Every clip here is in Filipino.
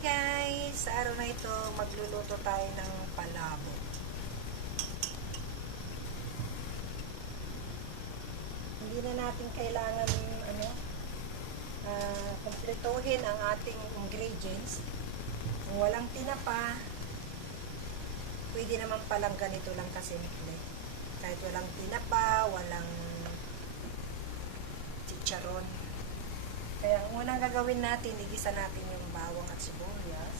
guys! Sa araw na ito, magluluto tayo ng palabok. Hindi na natin kailangan kumpletuhin ang ating ingredients. Kung walang tinapa, pwede naman palang ganito lang kasimple. Kahit walang tinapa, walang chicharon. Kaya ang unang gagawin natin, igisa natin yung bawang at sibuyas.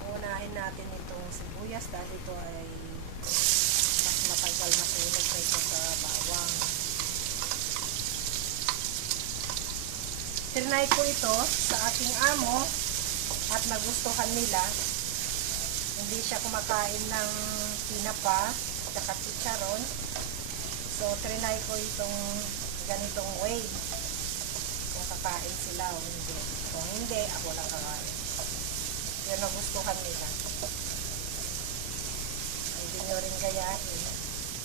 Unahin natin itong sibuyas dahil ito ay mas matagal masunog kaysa sa bawang. Trinay ko ito sa aking amo at nagustuhan nila. Hindi siya kumakain ng tinapa at chicharon. So, trinay ko itong ganitong way. Kung kakain sila o hindi. Kung hindi, ako lang kakain. Pero nagustuhan nila. Hindi nyo rin gayahin.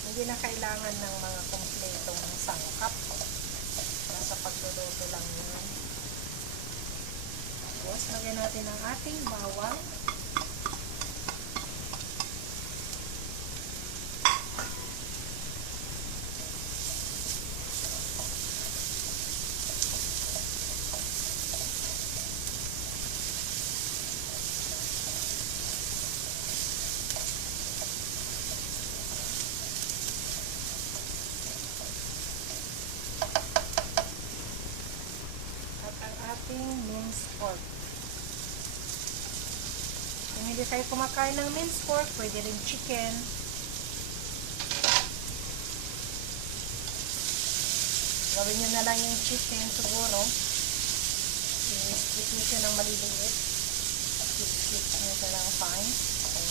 Hindi na kailangan ng mga kompletong sangkap. Nasa pagluluto lang yun. Tapos, lagyan natin ang ating bawang. Minced pork. Kung hindi kayo kumakain ng minced pork, pwede rin chicken. Gawin nyo na lang yung chicken siguro. I-split nyo siya ng maliliit. Split nyo siya ng fine. Kung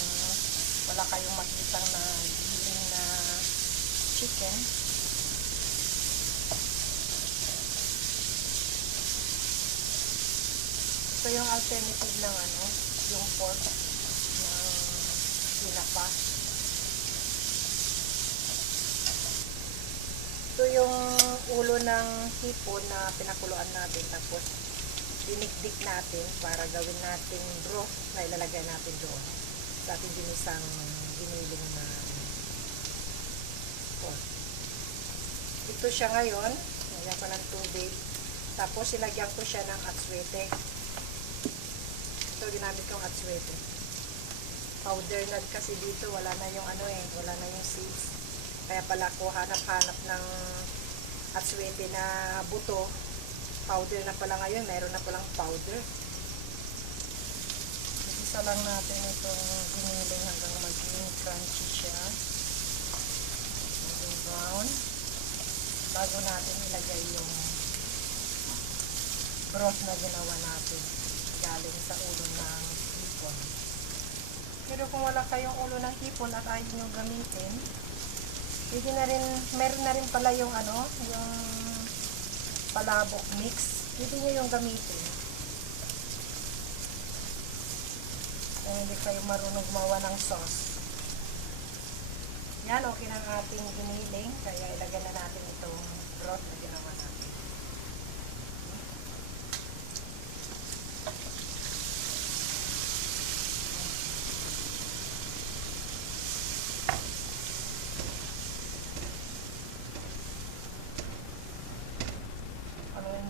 wala kayong makitang na giling na chicken. Ito yung alternative ng yung pork ng tinapa. Ito yung ulo ng hipon na pinakuluan natin, tapos dinikdik natin para gawin natin broth na ilalagay natin doon sa ating ginisang giniling na pork. Ito siya ngayon. Lagyan ko ng tubig. Tapos ilagyan ko siya ng atswete. Ito, ginamit kong atswete. Powder na kasi dito, wala na yung wala na yung seeds. Kaya pala ko hanap-hanap ng atswete na buto. Powder na pala ngayon, meron na palang powder. Isa lang natin itong giniling hanggang maging crunchy siya. Maging brown. Bago natin ilagay yung broth na ginawa natin galing sa ulo ng hipon. Pero kung wala kayong ulo ng hipon at ayaw nyo gamitin, pwede na rin, meron na rin pala yung yung palabok mix. Pwede nyo yung gamitin. Kung hindi kayo marunong gumawa ng sauce. Yan, okay na ang ating giniling. Kaya ilagay na natin itong broth na ginawa natin.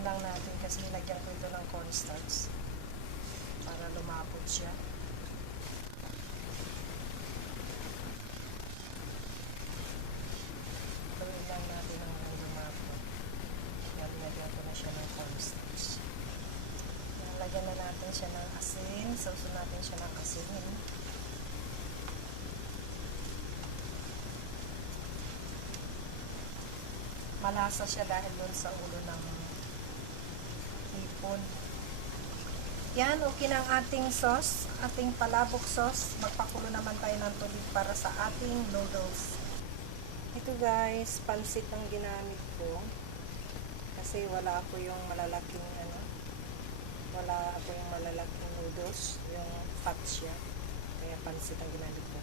Lang natin kasi nilagyan ko ito ng cornstarch para lumapot siya. Gawin lang natin ang lumapot. Nilagyan ko na siya ng cornstarch. Nilagyan na natin siya ng asin. Sauso natin siya ng asin. Malasa siya dahil doon sa ulo ng hipon. Yan, okay na ang ating sauce, ating palabok sauce. Magpakulo naman tayo ng tubig para sa ating noodles. Ito guys, pansit ang ginamit ko. Kasi wala ako yung malalaking noodles, yung fat siya. Kaya pansit ang ginamit ko.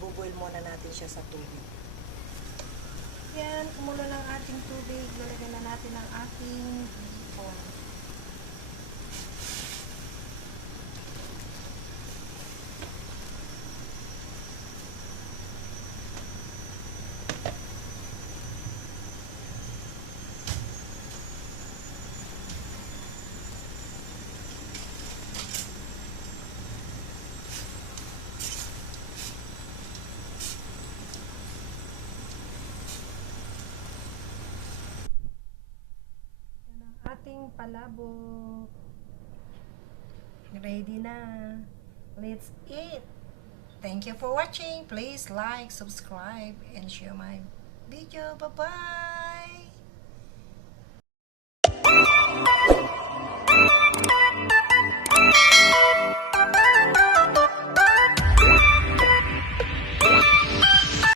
I-boil muna natin siya sa tubig. Yan, kumulo ng ating tubig. Lalagyan na natin ang ating hipon. ating palabok. Ready na. Let's eat. Thank you for watching. Please like, subscribe, and share my video. Bye-bye.